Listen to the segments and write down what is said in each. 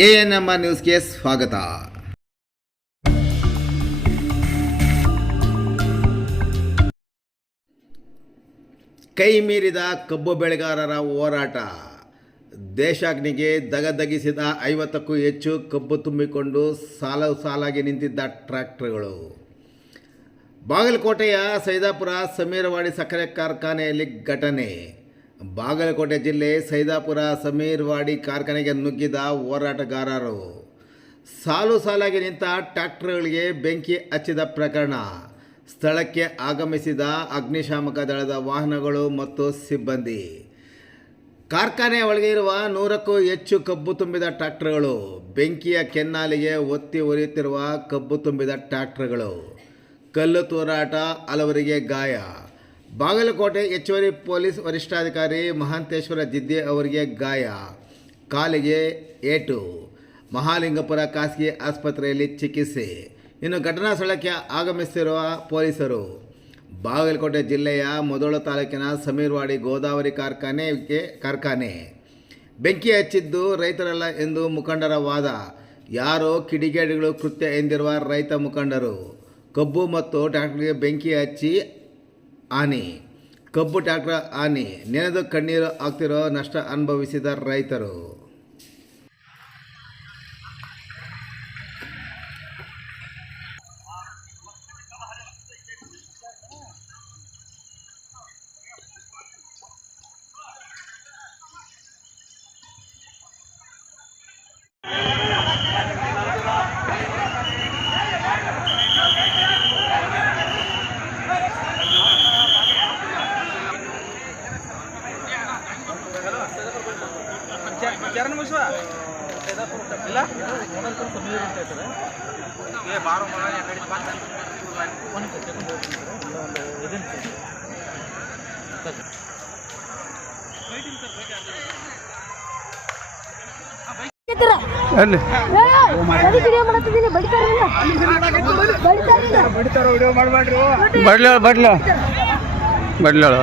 A N M ನ್ಯೂಸ್ಗೆ ಸ್ವಾಗತ. ಕೈ ಮೀರಿದ ಕಬ್ಬು ಬೆಳೆಗಾರರ ಹೋರಾಟ. ದೇಶಾಗ್ನಿಗೆ ದಗದಗಿಸಿದ ಐವತ್ತಕ್ಕೂ ಹೆಚ್ಚು ಕಬ್ಬು ತುಂಬಿಕೊಂಡು ಸಾಲ ಸಾಲಾಗಿ ನಿಂತಿದ್ದ ಟ್ರ್ಯಾಕ್ಟರ್ಗಳು. ಬಾಗಲಕೋಟೆಯ ಸೈದಾಪುರ ಸಮೀರವಾಡಿ ಸಕ್ಕರೆ ಕಾರ್ಖಾನೆಯಲ್ಲಿ ಘಟನೆ. ಬಾಗಲಕೋಟೆ ಜಿಲ್ಲೆ ಸೈದಾಪುರ ಸಮೀರ್ವಾಡಿ ಕಾರ್ಖಾನೆಗೆ ನುಗ್ಗಿದ ಹೋರಾಟಗಾರರು. ಸಾಲು ಸಾಲಾಗಿ ನಿಂತ ಟ್ರ್ಯಾಕ್ಟರ್ಗಳಿಗೆ ಬೆಂಕಿ ಹಚ್ಚಿದ ಪ್ರಕರಣ. ಸ್ಥಳಕ್ಕೆ ಆಗಮಿಸಿದ ಅಗ್ನಿಶಾಮಕ ದಳದ ವಾಹನಗಳು ಮತ್ತು ಸಿಬ್ಬಂದಿ. ಕಾರ್ಖಾನೆ ಒಳಗೆ ಇರುವ ನೂರಕ್ಕೂ ಹೆಚ್ಚು ಕಬ್ಬು ತುಂಬಿದ ಟ್ರ್ಯಾಕ್ಟರ್ಗಳು, ಬೆಂಕಿಯ ಕೆನ್ನಾಲಿಗೆ ಒತ್ತಿ ಉರಿಯುತ್ತಿರುವ ಕಬ್ಬು ತುಂಬಿದ ಟ್ರ್ಯಾಕ್ಟರ್ಗಳು. ಕಲ್ಲು ತೂರಾಟ ಹಲವರಿಗೆ ಗಾಯ. ಬಾಗಲಕೋಟೆ ಹೆಚ್ಚುವರಿ ಪೊಲೀಸ್ ವರಿಷ್ಠಾಧಿಕಾರಿ ಮಹಾಂತೇಶ್ವರ ಜಿದ್ದೆ ಅವರಿಗೆ ಗಾಯ. ಕಾಲಿಗೆ ಏಟು. ಮಹಾಲಿಂಗಪುರ ಖಾಸಗಿ ಆಸ್ಪತ್ರೆಯಲ್ಲಿ ಚಿಕಿತ್ಸೆ. ಇನ್ನು ಘಟನಾ ಸ್ಥಳಕ್ಕೆ ಆಗಮಿಸಿರುವ ಪೊಲೀಸರು. ಬಾಗಲಕೋಟೆ ಜಿಲ್ಲೆಯ ಮೊದಲು ತಾಲೂಕಿನ ಸಮೀರ್ವಾಡಿ ಗೋದಾವರಿ ಕಾರ್ಖಾನೆಗೆ ಕಾರ್ಖಾನೆ. ಬೆಂಕಿ ಹಚ್ಚಿದ್ದು ರೈತರಲ್ಲ ಎಂದು ಮುಖಂಡರ ವಾದ. ಯಾರೋ ಕಿಡಿಗೇಡಿಗಳು ಕೃತ್ಯ ಎಂದಿರುವ ರೈತ ಮುಖಂಡರು. ಕಬ್ಬು ಮತ್ತು ಟ್ರ್ಯಾಕ್ಟರ್ಗೆ ಬೆಂಕಿ ಹಚ್ಚಿ ಹಾನಿ ಕಬ್ಬು ಟ್ಯಾಕ್ಟರ್ ಆನೆ. ನೆನೆದು ಕಣ್ಣೀರು ಆಗ್ತಿರೋ ನಷ್ಟ ಅನುಭವಿಸಿದ ರೈತರು. ಅಲ್ಲಿ. ಬಡಿತಾರಿಲ್ಲ ಬಡ್ಲ ಬಡ್ಲ ಬಡ್ಲಾಳ.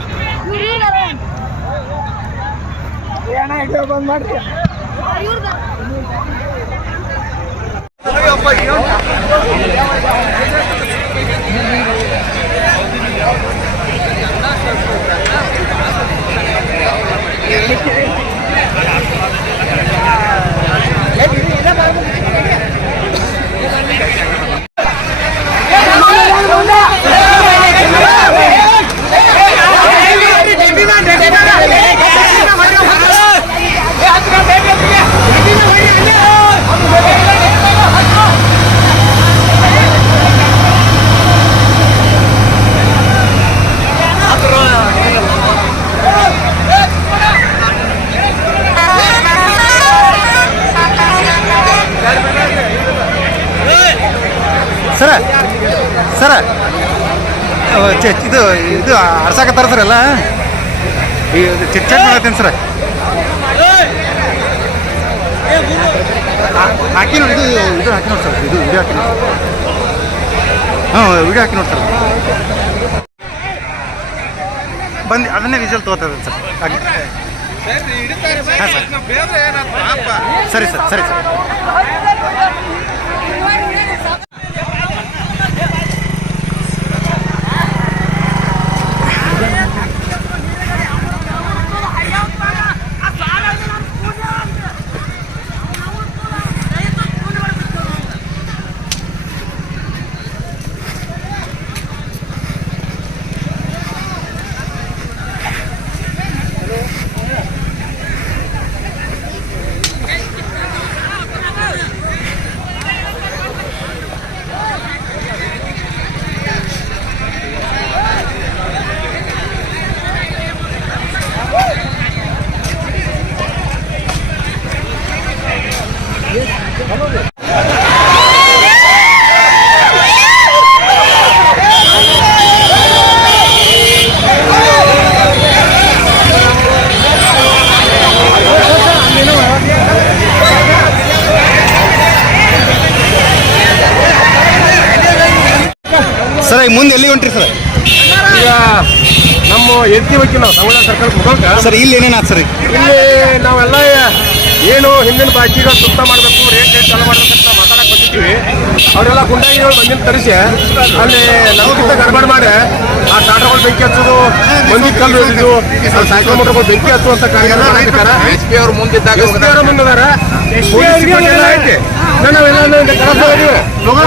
ಸರ? ಸರ? ಇದು ಇದು ಆಡ್ಸಾಕತ್ತಾರ ಸರ್ ಎಲ್ಲ ಚೆಕ್ ಚೆಕ್ ಮಾಡತ್ತೀನಿ ಸರ್. ಹಾಕಿ ನೋಡಿ ಇದು ಇದು ಹಾಕಿ ನೋಡಿ ಸರ್ ಇದು ವಿಡಿಯೋ ಹಾಕಿ ನೋಡಿ. ಹಾಂ ವಿಡಿಯೋ ಹಾಕಿ ನೋಡಿ ಸರ್. ಬಂದು ಅದನ್ನೇ ವಿಜಲ್ ತಗೋತದ ಸರ್. ಹಾಕಿ ಹಾಂ ಸರ್. ಸರಿ ಸರ್ ಸರಿ ಸರ್. ಈಗ ಮುಂದೆ ಎಲ್ಲಿ ಹೊಂಟ್ರಿ ಸರ್ ಈಗ ನಮ್ಮ ಎತ್ತಿ ವಕೀಲ ನಾವು ತಮಿಳ್ನಾಡು ಸರ್ಕಾರ ಮುಖಾಂತರ ಸರ್ ಇಲ್ಲಿ ಏನೇನು ಸರ್ ಇಲ್ಲಿ ನಾವೆಲ್ಲ ಏನು ಹಿಂದಿನ ಬಾಕಿಗಳು ಸುತ್ತ ಮಾಡಬೇಕು ರೇಟ್ ರೇಟ್ ಚಾಲು ಅಂತ ಮಾತಾಡಕ್ಕೆ ಬಂದಿದ್ದೀವಿ. ಅವರೆಲ್ಲ ಗುಂಡಾಗಿಗಳು ಬಂದಿನ ತರಿಸಿ ಅಲ್ಲಿ ನಮಗಿಂತ ಗಡ್ಬಡ್ ಮಾಡಿ ಟಾಟಾಗಳು ಬೆಂಕಿ ಹಚ್ಚೋದು ಮಂದಿ ಕಲ್ಲು ಹಿಡಿದು ಸೈಕಲ್ ಮೋಟರ್ಗಳು ಬೆಂಕಿ ಹಚ್ಚುವಂತ ಕಾರ್ಯಕ್ರಮ ಮಾಡಿರ್ತಾರೆ ಎಸ್ ಪಿ ಅವ್ರು ಮುಂದಿದ್ದಾಗ ಎಸ್ ಪಿ ಅವರ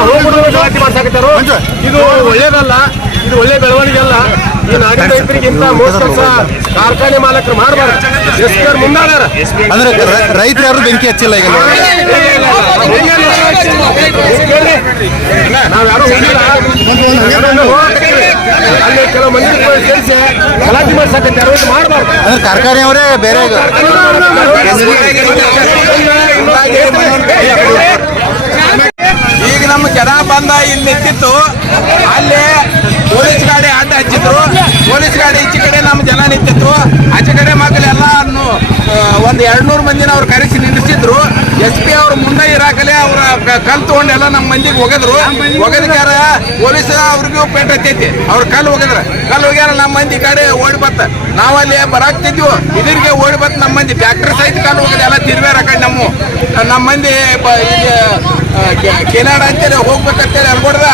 ಹೋಗ್ಬಿಟ್ಟು ಇದು ಒಳ್ಳೇದಲ್ಲ ಇದು ಒಳ್ಳೆ ಬೆಳವಣಿಗೆ ಅಲ್ಲ. ಈ ನಾಡಿನ ರೈತರಿಗಿಂತ ಮೋಸ ಕೆಲಸ ಕಾರ್ಖಾನೆ ಮಾಲಕರು ಮಾಡಬಾರ್ದು. ಎಸ್ ಪಿ ಅವ್ರು ಮುಂದಾದಾರ. ಅಂದ್ರೆ ರೈತರು ಯಾರು ಬೆಂಕಿ ಹಚ್ಚಿಲ್ಲ ಈಗ ನಾವ್ಯಾರು ಹೋಗಿಲ್ಲ ನಾವ್ಯಾರು ಹೋಗಕತ್ತೀವಿ. ಅಲ್ಲಿ ಅವರೇ ಗಲಾಟೆ ಮಾಡಬಾರ್ದು. ಅಂದ್ರೆ ಕಾರ್ಖಾನೆಯವರೇ ಬೇರೆ ಈಗ ನಮ್ಮ ಜನ ಬಂದ ಇಲ್ಲಿ ನಿಂತಿತ್ತು ಅಲ್ಲಿ ಪೊಲೀಸ್ ಗಾಡಿ ಅಡ್ಡ ಹಚ್ಚಿದ್ರು. ಪೊಲೀಸ್ ಗಾಡಿ ಈಚೆ ಕಡೆ ನಮ್ಮ ಜನ ನಿಂತಿತ್ತು ಆಚೆ ಕಡೆ ಮಕ್ಕಳೆಲ್ಲ ಒಂದು ಎರಡು ನೂರು ಮಂದಿನ ಅವ್ರು ಕರೆಸಿ ನಿಲ್ಲಿಸಿದ್ರು. ಎಸ್ ಪಿ ಅವ್ರ ಮುಂದೆ ಇರಾಕಲೇ ಅವ್ರ ಕಲ್ ತಗೊಂಡೆಲ್ಲ ನಮ್ಮ ಮಂದಿಗೆ ಒಗದ್ರು. ಒಗದಕ್ಯಾರ ಪೊಲೀಸ್ ಅವ್ರಿಗೂ ಪೇಟ್ ಹತ್ತೈತಿ. ಅವ್ರ ಕಲ್ಲು ಒಗದ್ರ. ಕಲ್ಲು ಹೋಗ್ಯಾರ ನಮ್ಮ ಮಂದಿ ಕಡೆ ಓಡಿ ಬತ್ತ ನಾವಲ್ಲಿ ಬರಾಕ್ತಿದ್ವು. ಇದ್ರಿಗೆ ಓಡಿ ಬತ್ ನಮ್ಮ ಮಂದಿ. ಟ್ಯಾಕ್ಟರ್ ಸಹಿತ ಕಲ್ಲು ಹೋಗದೆ ಎಲ್ಲ ತಿರ್ವೇರ ಕಡೆ ನಮ್ಮ ನಮ್ಮ ಮಂದಿ ಕೆನಾಡ ಅಂತೇಳಿ ಹೋಗ್ಬೇಕಂತೇಳಿ ಅನ್ಕೊಡ್ದ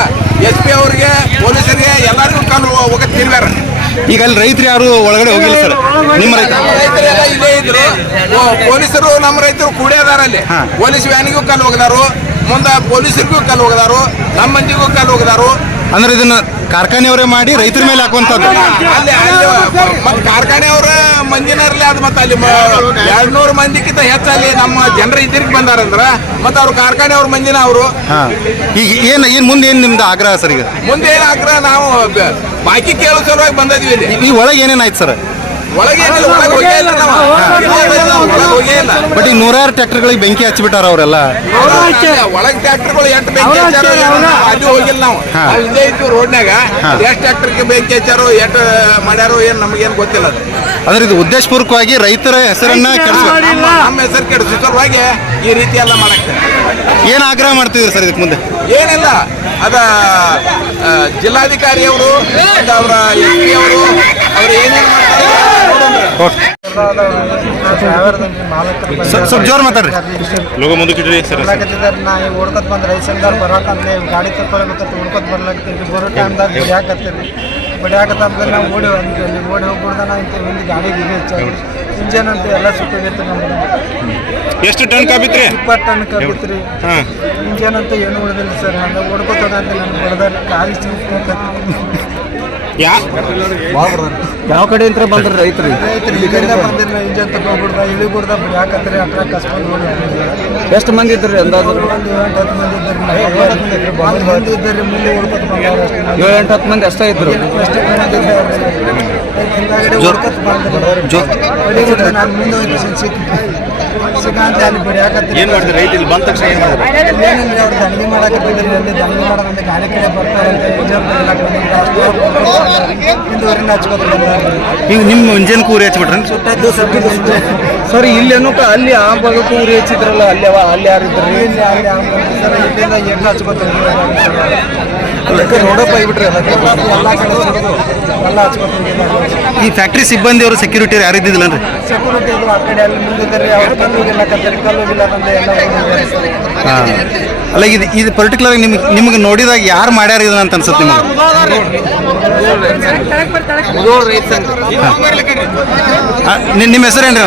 ಎಸ್ ಪಿ ಅವರಿಗೆ ಪೊಲೀಸರಿಗೆ ಎಲ್ಲರಿಗೂ ಕಾನೂನು ಹೋಗಕ್ಕೆ ತಿರ್ವ್ಯಾರ ಈಗ ಅಲ್ಲಿ ರೈತರು ಯಾರು ಒಳಗಡೆ ಹೋಗಿಲ್ಲ ಸರ್. ನಿಮ್ಮ ರೈತರು ರೈತರೆಲ್ಲ ಇಲ್ಲೇ ಇದ್ರು. ಓ, ಪೊಲೀಸರು ನಮ್ಮ ರೈತರು ಕೂಡೇ ಅದಾರ ಅಲ್ಲಿ. ಹಾ. ಪೊಲೀಸ್ ವ್ಯಾನಿಗೂ ಕಲ್ಲು ಹೋಗದಾರು. ಮುಂದೆ ಪೊಲೀಸರಿಗೂ ಕಲ್ಲು ಹೋಗದಾರು. ನಮ್ಮ ಮಂದಿಗೂ ಕಲ್ಲು ಹೋಗದಾರು. ಅಂದ್ರೆ ಇದನ್ನ ಕಾರ್ಖಾನೆಯವರೇ ಮಾಡಿ ರೈತರ ಮೇಲೆ ಹಾಕುವಂಥದ್ದು ಅಲ್ಲಿ ಮತ್ತೆ ಕಾರ್ಖಾನೆಯವರ ಮಂದಿನರ್ಲಿ ಅದು ಮತ್ತೆ ಅಲ್ಲಿ ಎರಡ್ ನೂರು ಮಂದಿಕ್ಕಿಂತ ಹೆಚ್ಚಲ್ಲಿ ನಮ್ಮ ಜನರ ಇದ್ರಿಗೆ ಬಂದಾರಂದ್ರ ಮತ್ತೆ ಅವ್ರು ಕಾರ್ಖಾನೆಯವ್ರ ಮಂದಿನ ಅವರು. ಹಾ. ಈಗ ಏನ್ ಏನ್ ಮುಂದೆ ಏನ್ ನಿಮ್ದು ಆಗ್ರಹ ಸರ್ ಈಗ? ಮುಂದೆ ಆಗ್ರಹ ನಾವು ಬಾಕಿ ಕೇಳೋ ಸಲುವಾಗಿ ಬಂದಿದ್ವಿ ಇಲ್ಲಿ. ಈ ಒಳಗೆ ಏನೇನಾಯ್ತು ಸರ್? ಒಳಗೆ ಏನಿಲ್ಲ ಒಳಗೆ ಹೋಗೇ ಇಲ್ಲ ನಾವು. ಇಲ್ಲೇ ಇದ್ದೀವಿ ನಾವು, ಒಳಗೆ ಹೋಗೇ ಇಲ್ಲ ಬಟ್ ಈಗ ನೂರಾರು ಟ್ರ್ಯಾಕ್ಟರ್ಗಳಿಗೆ ಬೆಂಕಿ ಹಚ್ಚಿಬಿಟ್ಟಾರ ಅವರೆಲ್ಲ. ಒಳಗೆ ಟ್ರ್ಯಾಕ್ಟರ್ಗಳು ಎಷ್ಟು ಬೆಂಕಿ ಹಚ್ಚಾರ ಏನೋ ಅಲ್ಲಿ ಹೋಗಿಲ್ಲ ನಾವು. ಹಾ. ಅಲ್ಲಿ ಇತ್ತು ರೋಡ್ನಾಗ. ಎಷ್ಟು ಟ್ರ್ಯಾಕ್ಟರ್ಗೆ ಬೆಂಕಿ ಹಚ್ಚಾರೋ ಎಷ್ಟು ಮಾಡ್ಯಾರೋ ಏನು ನಮಗೇನು ಗೊತ್ತಿಲ್ಲ ಅದು. ಅಂದ್ರೆ ಇದು ಉದ್ದೇಶಪೂರ್ವಕವಾಗಿ ರೈತರ ಹೆಸರನ್ನ ಕೆಡಿಸ್ಬೇಕು ನಮ್ಮ ಹೆಸರು ಕೆಡಿಸೋ. ಈ ರೀತಿ ಎಲ್ಲ ಮಾಡಕ್ಕೆ. ಏನ್ ಆಗ್ರಹ ಮಾಡ್ತಿದ್ರು ಸರ್ ಇದಕ್ಕೆ ಮುಂದೆ? ಏನಿಲ್ಲ. ಅದ ಆ, ಜಿಲ್ಲಾಧಿಕಾರಿಯವರು ಅವರ ಎಂ ಪಿ ಅವರು ಅವ್ರು ಏನೇನು ಮಾಡ್ತಾರೆ? ಸ್ವಲ್ಪ ಜೋರ್ ಮಾತಾಡ್ರಿ. ಮುಂದಕ್ಕೆ ಮುಂದಕ್ಕಿಡ್ರಿ ಸರ್. ನಾ ಈಗ ಓಡ್ಕೊತ ಬಂದು ಬರಾಕಂದ್ರೆ ಗಾಡಿ ತಗೊಳಕತ್ತ ಓಡ್ಕೊತ ಬರ್ಲಾಕತ್ತೀವಿ ಬರೋ ಟೈಮ್ದಾಗ ಬಡಿಯಾಕತ್ತೀರಿ. ಬಡಿಯಾಕತ್ತಂದ್ರೆ ನಾವು ಓಡಿ ಅಲ್ಲಿ ಓಡಿ ಹೋಗ್ಬಿಡ್ದ ಅಂತ ಒಂದು ಗಾಡಿ ಗಿಡಿ ಹೆಚ್ಚಾಗಿ ಇಂಜನ್ ಅಂತ ಎಲ್ಲ ಸುಟ್ಟೋಗಿತ್ತು ನಮ್ಗೆ ಎಷ್ಟು ಟನ್ ಕಾಪಿತ್ರಿ ಇಪ್ಪತ್ತು ಟನ್ ಕಬ್ಬಿತ್ರಿ ಹಾಂ. ಇಂಜನ್ ಅಂತ ಏನು ಉಳಿದಿಲ್ಲ ಸರ್. ಹಂಗೆ ಓಡ್ಕೊತ ಅಂತ ನಮ್ಗೆ ಬಡ್ದಾರ ಕಾಲಿ ಯಾ? ಯಾವ ಕಡೆ ಅಂತ ಬಂದ್ರೆ ರೈತರು ಕಡೆ ಬಂದಿಲ್ಲ ಇಂಜನ್ ತಗೊಂಡ್ಬಿಡ್ದ ಇಳಿಬಿಡ್ದ ಯಾಕಂದ್ರೆ ಅಟ್ರ ಕಸ್ಕೊಂಡು. ಎಷ್ಟು ಮಂದಿ ಇದ್ರಿ ಅಂದಾಜು? ಒಂದು ಎಂಟು ಹತ್ತು ಮಂದಿ ಇದ್ದಾರೆ ಮಂದಿ ಇದ್ದಾರೆ ಏಳು ಎಂಟು ಹತ್ತು ಮಂದಿ ಅಷ್ಟೇ ಇದ್ರು? ಅಷ್ಟೇ ಮಂದಿ ಇದ್ದಾರೆ. ಹಿಂದಾಗಡೆ ಓಡ್ಕೊತ ಬಂದ್ರು. ನಾನು ಮುಂದೆ ಹೋಗಿ ಸಿಕ್ಕ ಸಿಗಂತ ಅಲ್ಲಿ ಬಡಿಯಾಕತ್ತೀನಿ ಏನು ಮಾಡ್ತಾರೆ? ರೈತ ಇಲ್ಲಿ ಬಂದ ತಕ್ಷಣ ಏನು ಮಾಡ್ತಾರೆ? ಏನಂದ್ರೆ ಅವ್ರು ದಂಗೆ ಮಾಡಕತ್ತಿದ್ರು ಅಲ್ಲಿ ದಂಗೆ ಮಾಡೋದಂತ ಗಾಡಿ ಕಡೆ ಬರ್ತಾರಂತೆ ಇಂಜನ್ ಬರಲಾಕ ಹಿಂದುವರಿನ ಹಚ್ಕೊತ ಬಂದಾರೆ ಈಗ ನಿಮ್ಮ ಮುಂಜಾನೆ ಕೂರಿ ಹಚ್ಬಿಟ್ರೆ ಸುಟ್ಟದ್ದು ಸತ್ತಿದ್ದು ಸರ್ ಇಲ್ಲೇನು ಅಲ್ಲಿ ಆ ಭಾಗಕ್ಕೂ ಉರಿ ಹಚ್ಚಿದ್ರಲ್ಲ ಅಲ್ಲಿ ಅವ ಅಲ್ಲಿ ಯಾರಿದ್ರಿ ಇಲ್ಲಿ ಅಲ್ಲಿ ಸರ್ ಇಲ್ಲಿಂದ ಎಣ್ಣೆ ಹಚ್ಕೋತಾರೆ. ಅದಕ್ಕೆ ನೋಡಪ್ಪ ಆಗಿಬಿಟ್ರಿ ಎಲ್ಲ ಕಡೆ ಎಲ್ಲ ಹಚ್ಕೊತ ಈ ಫ್ಯಾಕ್ಟ್ರಿ ಸಿಬ್ಬಂದಿ ಅವರು ಸೆಕ್ಯೂರಿಟಿ ಯಾರು ಇದ್ದಿಲ್ಲ ಸೆಕ್ಯೂರಿಟಿ ಇದು ಆ ಕಡೆ ಅಲ್ಲಿ ಮುಂದಿದ್ದಾರೆ ಅವ್ರ ಕಲ್ಲು ಹೋಗಿಲ್ಲ ಕತ್ತರಿ ಕಲ್ಲು ಹೋಗಿಲ್ಲ ಅಂತ ಎಲ್ಲ ಹೋಗಿದ್ದಾರೆ ಸರ್ ಹಾಂ. ಅಲ್ಲ ಇದು ಇದು ಪರ್ಟಿಕ್ಯುಲರ್ ನಿಮ್ಗೆ ನಿಮ್ಗೆ ನೋಡಿದಾಗ ಯಾರು ಮಾಡ್ಯಾರ ಇದನ್ನ ಅಂತ ಅನ್ಸುತ್ತೆ ನಿಮಗೆ? ನಿಮ್ಮ ಹೆಸರೇನ್ರಿ